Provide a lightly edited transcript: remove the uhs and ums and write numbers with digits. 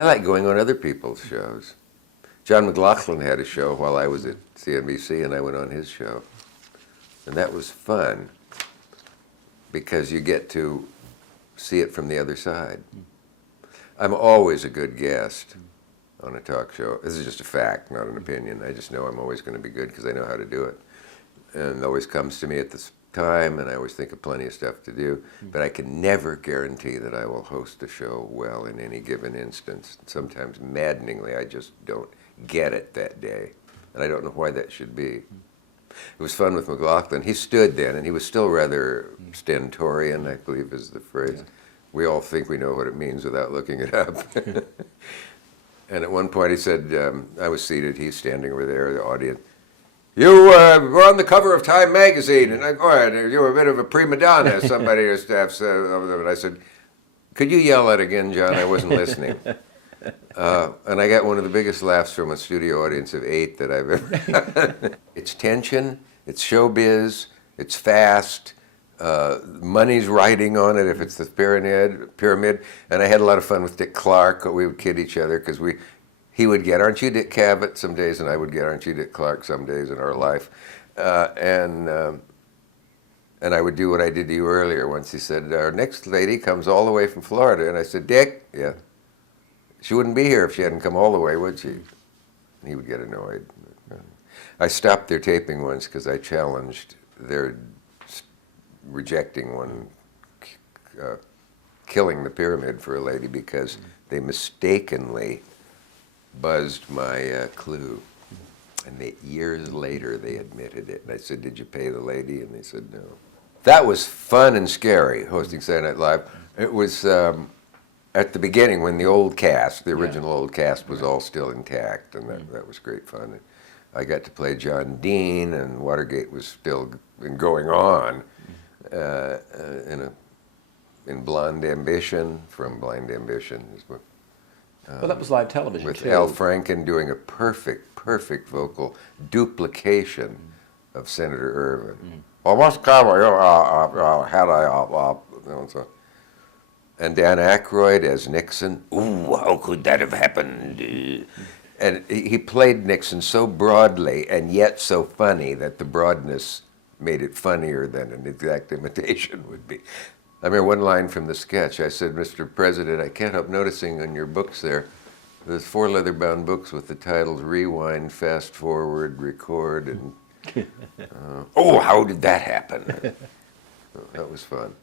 I like going on other people's shows. John McLaughlin had a show while I was at CNBC, and I went on his show. And that was fun because you get to see it from the other side. I'm always a good guest on a talk show. This is just a fact, not an opinion. I just know I'm always going to be good because I know how to do it. And it always comes to me at this time, and I always think of plenty of stuff to do. But I can never guarantee that I will host a show well in any given instance. Sometimes maddeningly, I just don't get it that day. And I don't know why that should be. It was fun with McLaughlin. He stood then, and he was still rather stentorian, I believe is the phrase. Yeah. We all think we know what it means without looking it up. And at one point he said, I was seated, he's standing over there, the audience. You were on the cover of Time magazine, and you were a bit of a prima donna, somebody in the staff said. And I said, could you yell that again, John? I wasn't listening. And I got one of the biggest laughs from a studio audience of 8 that I've ever had. It's tension, it's showbiz, it's fast, money's riding on it if it's the pyramid. And I had a lot of fun with Dick Clark. We would kid each other because he would get, aren't you Dick Cavett some days, and I would get, aren't you Dick Clark some days in our life. And I would do what I did to you earlier once. He said, our next lady comes all the way from Florida. And I said, Dick, yeah. She wouldn't be here if she hadn't come all the way, would she? And he would get annoyed. I stopped their taping once because I challenged their rejecting one, killing the pyramid for a lady because they mistakenly buzzed my clue. And years later, they admitted it. And I said, did you pay the lady? And they said, no. That was fun and scary, hosting Saturday Night Live. It was at the beginning when the old cast, the original old cast, was all still intact. And that was great fun. And I got to play John Dean, and Watergate was still going on in Blonde Ambition, from Blind Ambition. Well, that was live television, with too. Al Franken doing a perfect vocal duplication of Senator Irvin. Well, what's and Dan Aykroyd as Nixon. Ooh, how could that have happened? And he played Nixon so broadly and yet so funny that the broadness made it funnier than an exact imitation would be. I remember one line from the sketch. I said, Mr. President, I can't help noticing on your books there's 4 leather-bound books with the titles Rewind, Fast Forward, Record, and oh, how did that happen? That was fun.